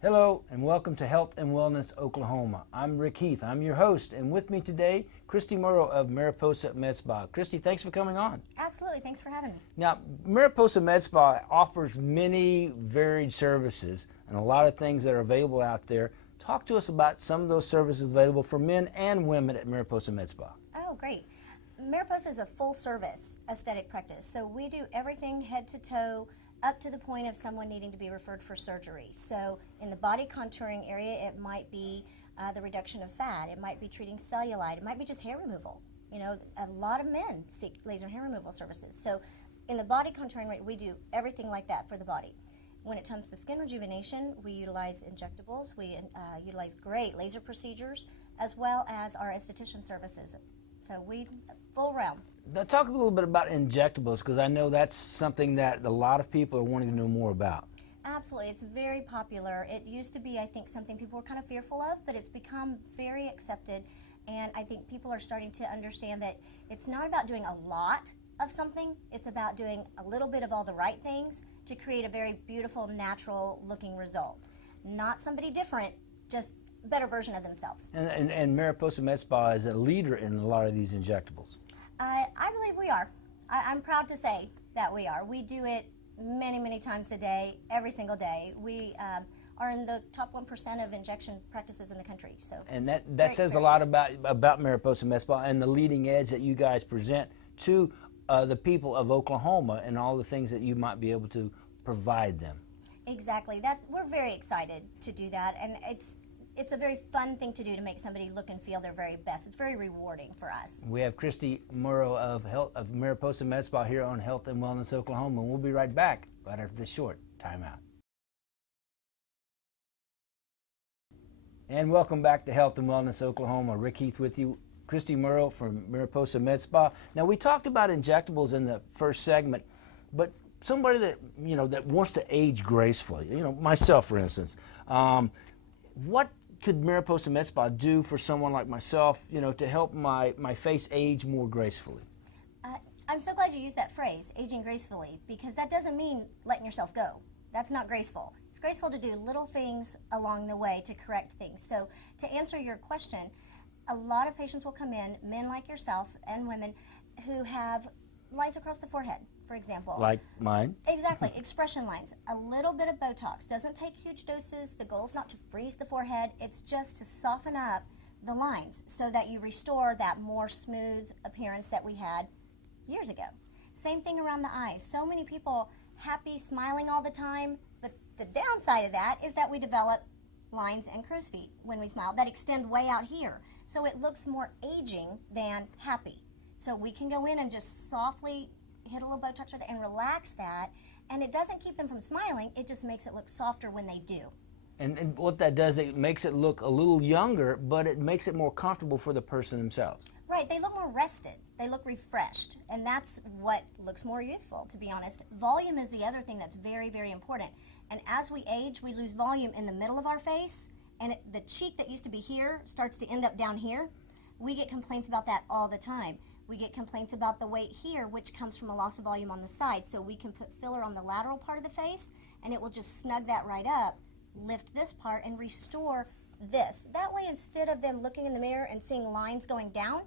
Hello and welcome to Health and Wellness Oklahoma. I'm Rick Heath. I'm your host, and with me today, Kristy Murrow of Mariposa MedSpa. Kristy, thanks for coming on. Absolutely. Thanks for having me. Now, Mariposa MedSpa offers many varied services and a lot of things that are available out there. Talk to us about some of those services available for men and women at Mariposa MedSpa. Oh, great. Mariposa is a full-service aesthetic practice, so we do everything head to toe up to the point of someone needing to be referred for surgery. So in the body contouring area, it might be the reduction of fat, it might be treating cellulite, it might be just hair removal. You know, a lot of men seek laser hair removal services. So in the body contouring rate, we do everything like that for the body. When it comes to skin rejuvenation, we utilize injectables, we utilize great laser procedures, as well as our esthetician services. So we full realm. Now, talk a little bit about injectables, because I know that's something that a lot of people are wanting to know more about. Absolutely. It's very popular. It used to be, I think, something people were kind of fearful of, but it's become very accepted. And I think people are starting to understand that it's not about doing a lot of something. It's about doing a little bit of all the right things to create a very beautiful, natural looking result. Not somebody different, just a better version of themselves. And Mariposa MedSpa is a leader in a lot of these injectables. I believe we are. I'm proud to say that we are. We do it many, many times a day, every single day. We are in the top 1% of injection practices in the country. So, and that says a lot about Mariposa MedSpa and the leading edge that you guys present to the people of Oklahoma and all the things that you might be able to provide them. Exactly. We're very excited to do that, and it's a very fun thing to do to make somebody look and feel their very best. It's very rewarding for us. We have Kristy Murrow of Mariposa MedSpa here on Health and Wellness Oklahoma, and we'll be right back right after this short timeout. And welcome back to Health and Wellness Oklahoma. Rick Heath with you. Kristy Murrow from Mariposa MedSpa. Now, we talked about injectables in the first segment, but somebody that that wants to age gracefully, myself for instance, what could Mariposa MedSpa do for someone like myself, to help my face age more gracefully? I'm so glad you used that phrase, aging gracefully, because that doesn't mean letting yourself go. That's not graceful. It's graceful to do little things along the way to correct things. So to answer your question, a lot of patients will come in, men like yourself and women, who have lines across the forehead, for example. Like mine? Exactly, expression lines. A little bit of Botox. Doesn't take huge doses. The goal is not to freeze the forehead. It's just to soften up the lines so that you restore that more smooth appearance that we had years ago. Same thing around the eyes. So many people happy, smiling all the time, but the downside of that is that we develop lines and crow's feet when we smile that extend way out here. So it looks more aging than happy. So we can go in and just softly hit a little Botox with it and relax that, and it doesn't keep them from smiling, it just makes it look softer when they do. And what that does, it makes it look a little younger, but it makes it more comfortable for the person themselves. Right, they look more rested, they look refreshed, and that's what looks more youthful, to be honest. Volume is the other thing that's very, very important, and as we age, we lose volume in the middle of our face, and the cheek that used to be here starts to end up down here. We get complaints about that all the time. We get complaints about the weight here, which comes from a loss of volume on the side. So we can put filler on the lateral part of the face, and it will just snug that right up, lift this part, and restore this. That way, instead of them looking in the mirror and seeing lines going down,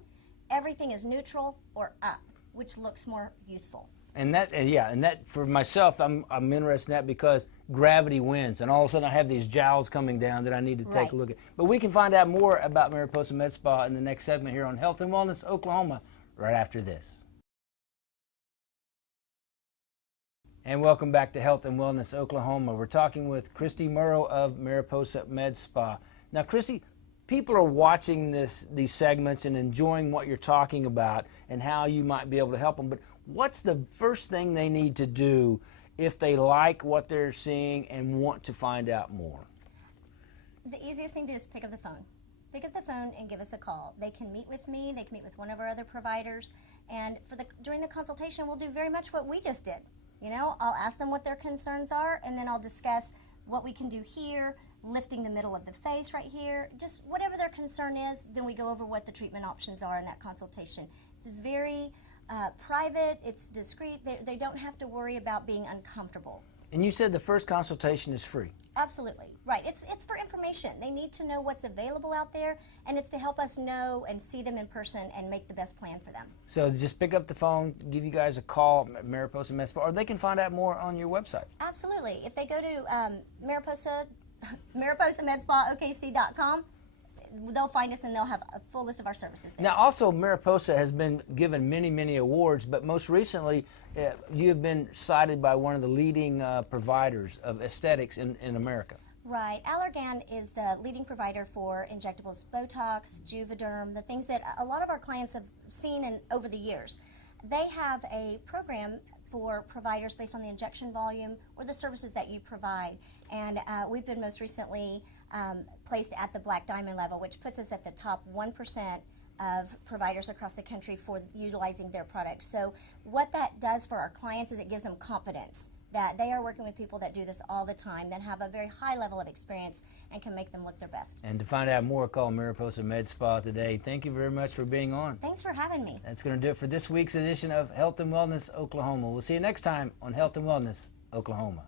everything is neutral or up, which looks more youthful. And that for myself, I'm interested in that because gravity wins, and all of a sudden I have these jowls coming down that I need to take a look at. But we can find out more about Mariposa MedSpa in the next segment here on Health and Wellness Oklahoma, right after this. And welcome back to Health and Wellness Oklahoma. We're talking with Kristy Murrow of Mariposa MedSpa. Now, Kristy, people are watching these segments and enjoying what you're talking about and how you might be able to help them. But what's the first thing they need to do if they like what they're seeing and want to find out more? The easiest thing to do is pick up the phone. Pick up the phone and give us a call. They can meet with me, they can meet with one of our other providers, and during the consultation we'll do very much what we just did. I'll ask them what their concerns are, and then I'll discuss what we can do here, lifting the middle of the face right here, just whatever their concern is, then we go over what the treatment options are in that consultation. It's very private, it's discreet, they don't have to worry about being uncomfortable. And you said the first consultation is free. Absolutely. Right. It's for information. They need to know what's available out there, and it's to help us know and see them in person and make the best plan for them. So just pick up the phone, give you guys a call, Mariposa MedSpa, or they can find out more on your website. Absolutely. If they go to Mariposa MedSpa OKC.com, they'll find us and they'll have a full list of our services there. Now, also, Mariposa has been given many, many awards, but most recently, you have been cited by one of the leading providers of aesthetics in America. Right. Allergan is the leading provider for injectables, Botox, Juvederm, the things that a lot of our clients have seen over the years. They have a program for providers based on the injection volume or the services that you provide. And we've been most recently placed at the Black Diamond level, which puts us at the top 1% of providers across the country for utilizing their products. So what that does for our clients is it gives them confidence that they are working with people that do this all the time, that have a very high level of experience and can make them look their best. And to find out more, call Mariposa MedSpa today. Thank you very much for being on. Thanks for having me. That's going to do it for this week's edition of Health and Wellness Oklahoma. We'll see you next time on Health and Wellness Oklahoma.